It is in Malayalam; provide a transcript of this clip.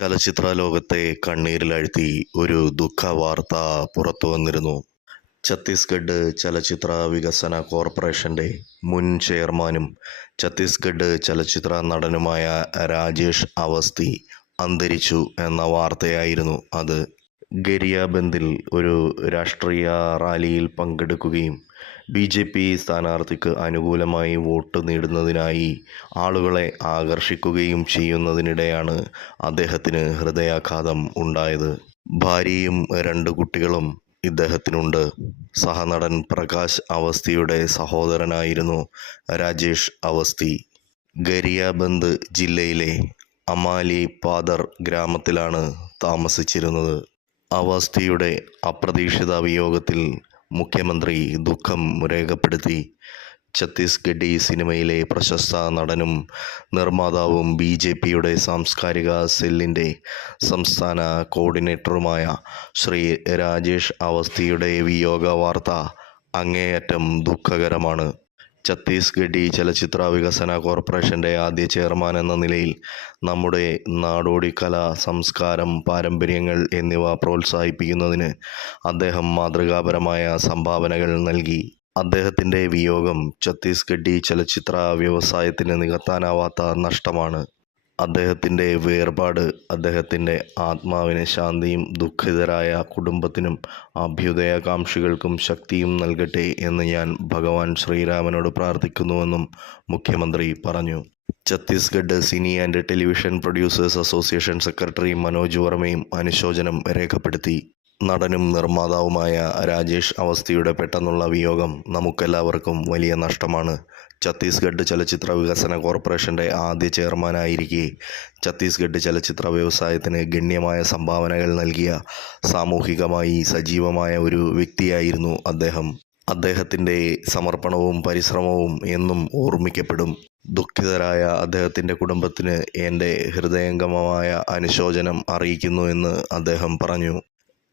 ചലച്ചിത്ര ലോകത്തെ കണ്ണീരിലഴ്ത്തി ഒരു ദുഃഖവാർത്ത പുറത്തു വന്നിരുന്നു. ഛത്തീസ്ഗഡ് ചലച്ചിത്ര വികസന കോർപ്പറേഷന്റെ മുൻ ചെയർമാനും ഛത്തീസ്ഗഡ് ചലച്ചിത്ര നടനുമായ രാജേഷ് അവസ്ഥി അന്തരിച്ചു എന്ന വാർത്തയായിരുന്നു അത്. ഗരിയാബന്ദിൽ ഒരു രാഷ്ട്രീയ റാലിയിൽ പങ്കെടുക്കുകയും ബി ജെ പി സ്ഥാനാർത്ഥിക്ക് അനുകൂലമായി വോട്ട് നേടുന്നതിനായി ആളുകളെ ആകർഷിക്കുകയും ചെയ്യുന്നതിനിടെയാണ് അദ്ദേഹത്തിന് ഹൃദയാഘാതം ഉണ്ടായത്. ഭാര്യയും രണ്ട് കുട്ടികളും ഇദ്ദേഹത്തിനുണ്ട്. സഹനടൻ പ്രകാശ് അവസ്ഥിയുടെ സഹോദരനായിരുന്നു രാജേഷ് അവസ്ഥി. ഗരിയാബന്ദ് ജില്ലയിലെ അമാലി പാദർ ഗ്രാമത്തിലാണ് താമസിച്ചിരുന്നത്. അവസ്ഥിയുടെ അപ്രതീക്ഷിത വിയോഗത്തിൽ മുഖ്യമന്ത്രി ദുഃഖം രേഖപ്പെടുത്തി. ഛത്തീസ്ഗഡി സിനിമയിലെ പ്രശസ്ത നടനും നിർമ്മാതാവും ബി ജെ പിയുടെ സാംസ്കാരിക സെല്ലിന്റെ സംസ്ഥാന കോർഡിനേറ്ററുമായ ശ്രീ രാജേഷ് അവസ്ഥിയുടെ വിയോഗ വാർത്ത അങ്ങേയറ്റം ദുഃഖകരമാണ്. ഛത്തീസ്ഗഡി ചലച്ചിത്ര വികസന കോർപ്പറേഷന്റെ ആദ്യ ചെയർമാൻ എന്ന നിലയിൽ നമ്മുടെ നാടോടി കല സംസ്കാരം പാരമ്പര്യങ്ങൾ എന്നിവ പ്രോത്സാഹിപ്പിക്കുന്നതിന് അദ്ദേഹം മാതൃകാപരമായ സംഭാവനകൾ നൽകി. അദ്ദേഹത്തിന്റെ വിയോഗം ഛത്തീസ്ഗഡി ചലച്ചിത്ര വ്യവസായത്തിന് നികത്താനാവാത്ത നഷ്ടമാണ്. അദ്ദേഹത്തിന്റെ വേർപാട് അദ്ദേഹത്തിന്റെ ആത്മാവിന് ശാന്തിയും ദുഃഖിതരായ കുടുംബത്തിനും അഭ്യുദയകാംക്ഷികൾക്കും ശക്തിയും നൽകട്ടെ എന്ന് ഞാൻ ഭഗവാൻ ശ്രീരാമനോട് പ്രാർത്ഥിക്കുന്നുവെന്നും മുഖ്യമന്ത്രി പറഞ്ഞു. Chhattisgarh cine and television producers association secretary Manoj വർമ്മയും അനുശോചനം രേഖപ്പെടുത്തി. നടനും നിർമ്മാതാവുമായ രാജേഷ് അവസ്ഥയുടെ പെട്ടെന്നുള്ള വിയോഗം നമുക്കെല്ലാവർക്കും വലിയ നഷ്ടമാണ്. ഛത്തീസ്ഗഡ് ചലച്ചിത്ര വികസന കോർപ്പറേഷന്റെ ആദ്യ ചെയർമാനായിരിക്കെ ഛത്തീസ്ഗഡ് ചലച്ചിത്ര വ്യവസായത്തിന് ഗണ്യമായ സംഭാവനകൾ നൽകിയ സാമൂഹികമായി സജീവമായ ഒരു വ്യക്തിയായിരുന്നു അദ്ദേഹം. അദ്ദേഹത്തിന്റെ സമർപ്പണവും പരിശ്രമവും എന്നും ഓർമ്മിക്കപ്പെടും. ദുഃഖിതരായ അദ്ദേഹത്തിന്റെ കുടുംബത്തിന് എന്റെ ഹൃദയംഗമമായ അനുശോചനം അറിയിക്കുന്നു എന്ന് അദ്ദേഹം പറഞ്ഞു.